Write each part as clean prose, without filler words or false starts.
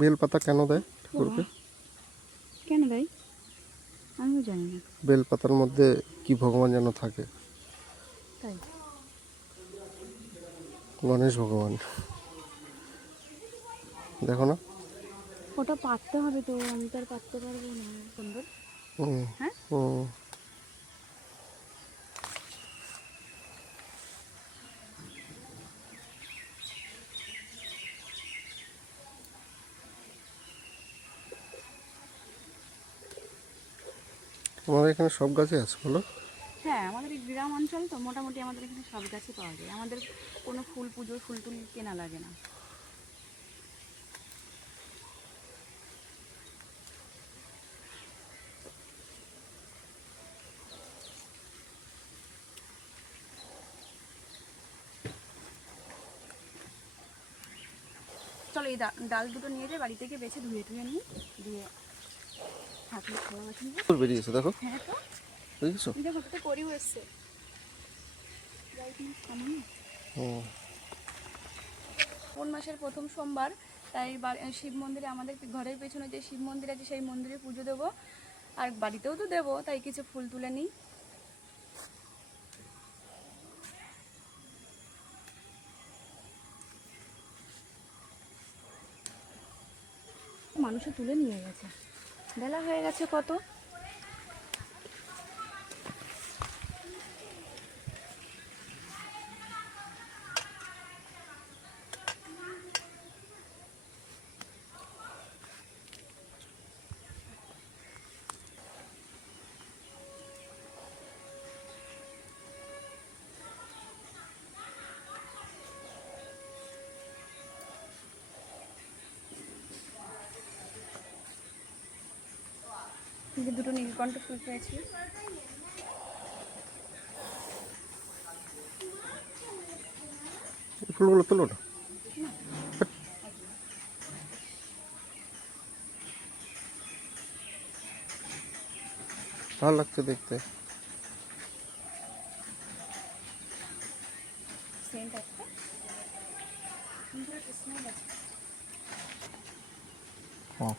বেলপাতা কেন দেয় ঠাকুরকে? কেন দেয় আমিও জানি না। বেলপাতার মধ্যে কি ভগবান যেন থাকে, তাই গণেশ ভগবান। দেখো না। ওটা পাততে হবে তো, আমি তো আর পাততে পারবো না সুন্দর। হুম হ্যাঁ হুম। আমাদের এখানে সব গাছই আছে বলো। হ্যাঁ, আমাদের এই গ্রাম অঞ্চল তো মোটামুটি আমাদের এখানে সব গাছই পাওয়া যায়। আমাদের কোনো ফুল পুজোর ফুল টুল কেনা লাগে না। চলো এই ডাল দুটো নিয়ে যাই, বাড়ি থেকে বেছে ধুয়ে ধুয়ে নিই, দিয়ে থাকলে খাওয়া গেছে। ফুল বেরিয়েছে দেখো, হ্যাঁ তো বুঝেছো? দেখো তো করিও এসছে। হুম। কোন মাসের প্রথম সোমবার, তাই শিব মন্দিরে, আমাদের ঘরের পেছনে যে শিব মন্দির আছে সেই মন্দিরে পুজো দেবো, আর বাড়িতেও তো দেবো, তাই কিছু ফুল তুলে নিই। মানুষে তুলে নিয়ে গেছে, বেলা হয়ে গেছে কত। দুটো নীলকণ্ঠ ফুল পেয়েছি। ফুলগুলো তোলো না, ভালো লাগছে দেখতে। সেন্ট একটা সুন্দর একটা স্মেল আছে। হুম।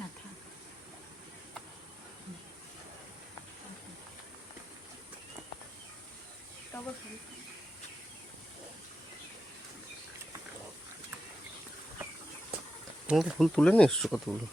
না থাক, টগর ফুল। তুমি তো ফুল তুলে নিয়ে এসছো কতগুলো।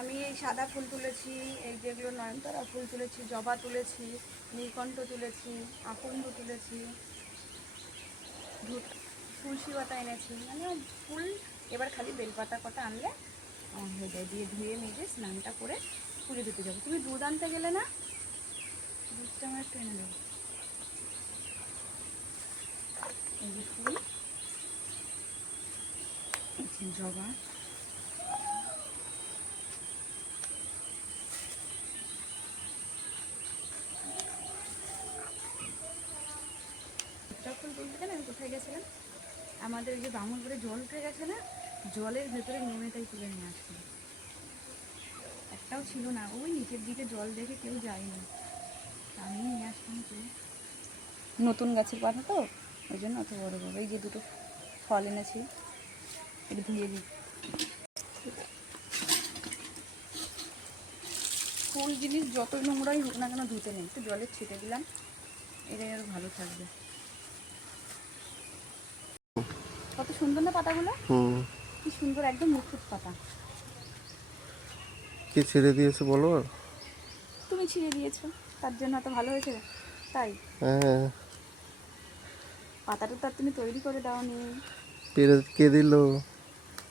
আমি এই সাদা ফুল তুলেছি, এই যেগুলো নয়নতারা ফুল তুলেছি, জবা তুলেছি, নীলকণ্ঠ তুলেছি, আকন্দ তুলেছি, তুলসী পাতা এনেছি, মানে ফুল। এবার খালি বেলপাতা কটা আনলে আমার হয়ে যায়, দিয়ে ধুয়ে মেজে স্নানটা করে পুজো দিতে যাবো। তুমি দুধ আনতে গেলে না, দুধটা আমার একটু এনে দেবো। এই যে ফুল, জবা, ফুল তুলতে গেলে আমি কোথায় গেছিলাম, আমাদের ওই যে বামুনপুরে জল উঠে গেছে না, জলের ভেতরে নেমে তাই তুলে নিয়ে আসছিল। একটাও ছিল না, ওই নিচের দিকে জল দেখে কেউ যায়নি, আমি নিয়ে আসলাম তুলে। নতুন গাছের পাতা তো ওই জন্য অত বড় বড়। এই যে দুটো ফল এনেছি, একটু ধুয়ে দিই। ফুল জিনিস যতই নোংরাই হোক না কেন ধুতে নেই, একটু জলে ছিটে দিলাম, এটাই আরও ভালো থাকবে। কত সুন্দর না পাতাগুলো, হুম। কি সুন্দর, একদম মুখুত পাতা। কে ছেড়ে দিয়েছে বলো? আর তুমি ছিঁড়ে দিয়েছো, তার জন্য এত ভালো হয়েছে তাই। হ্যাঁ। পাতাটা তো আর তুমি তৈরি করে দাওনি, পেরে কে দিল?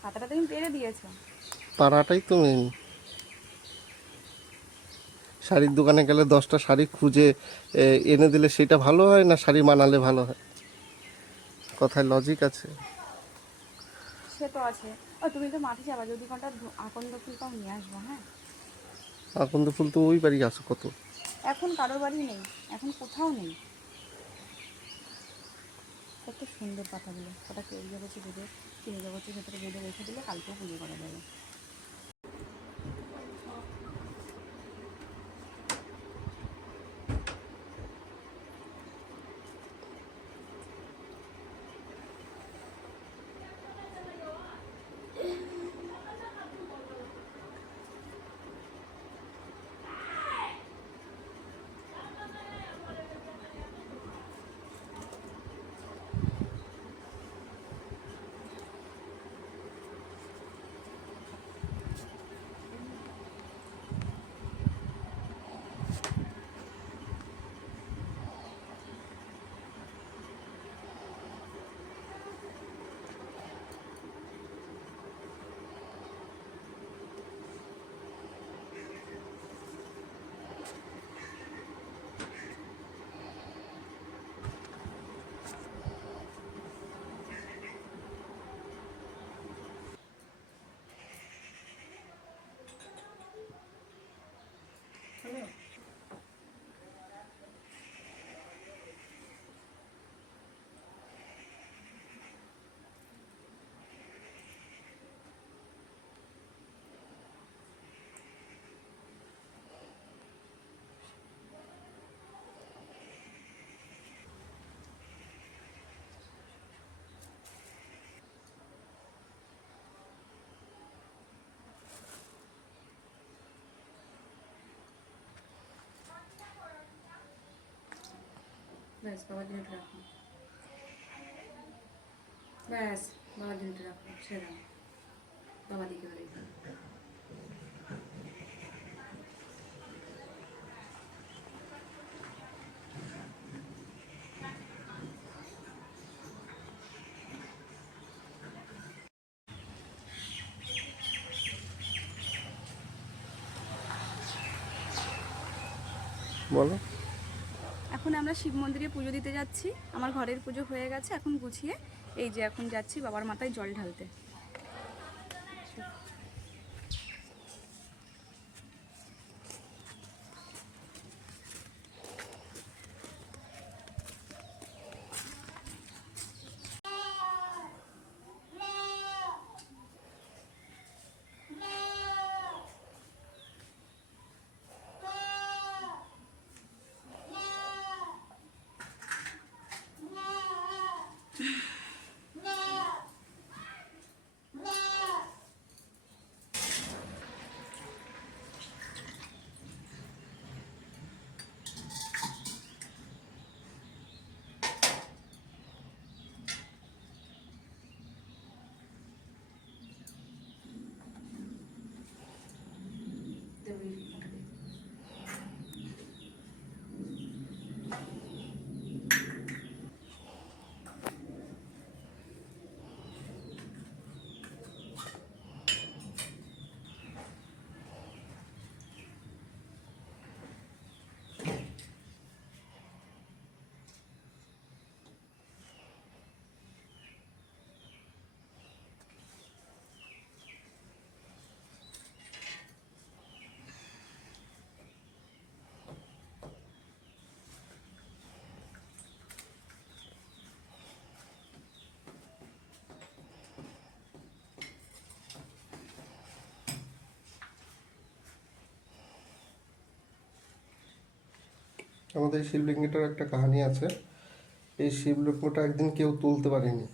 পাতাটা তুমি পেরে দিয়েছো। পাড়াটাই তো মেন। শাড়ির দোকানে গেলে 10টা শাড়ি খুঁজে এনে দিলে সেটা ভালো হয় না শাড়ি মানালে ভালো হয়? কথায় লজিক আছে। সে তো আছে। ও তুমি তো মাঠে যাবা, যদি কোনটা আকন্দ ফুল পাও নিয়ে আসবো। হ্যাঁ, আকন্দ ফুল তো ওই বাড়ি আছে কত। এখন কারোর বাড়ি নেই, এখন কোথাও নেই। কত সুন্দর পাতাগুলো, ওটা কেউ জগছে বেঁধে, চিনি জগছে ভেতরে বেঁধে রেখে দিলে কালকেও পুজো করা যাবে। ব্যাস, বাবার জন্য রাখুন। ব্যাস, বাবার জন্য রাখুন, ছেড়ে দাও, বাবা দিকে রেখে। বলো। এখন আমরা শিব মন্দিরে পুজো দিতে যাচ্ছি। আমার ঘরের পুজো হয়ে গেছে, এখন গুছিয়ে এই যে এখন যাচ্ছি বাবার মাথায় জল ঢালতে। আমাদের এই শিবলিঙ্গটার একটা কাহিনী আছে। এই শিবলিঙ্গটা একদিন কেউ তুলতে পারেনি,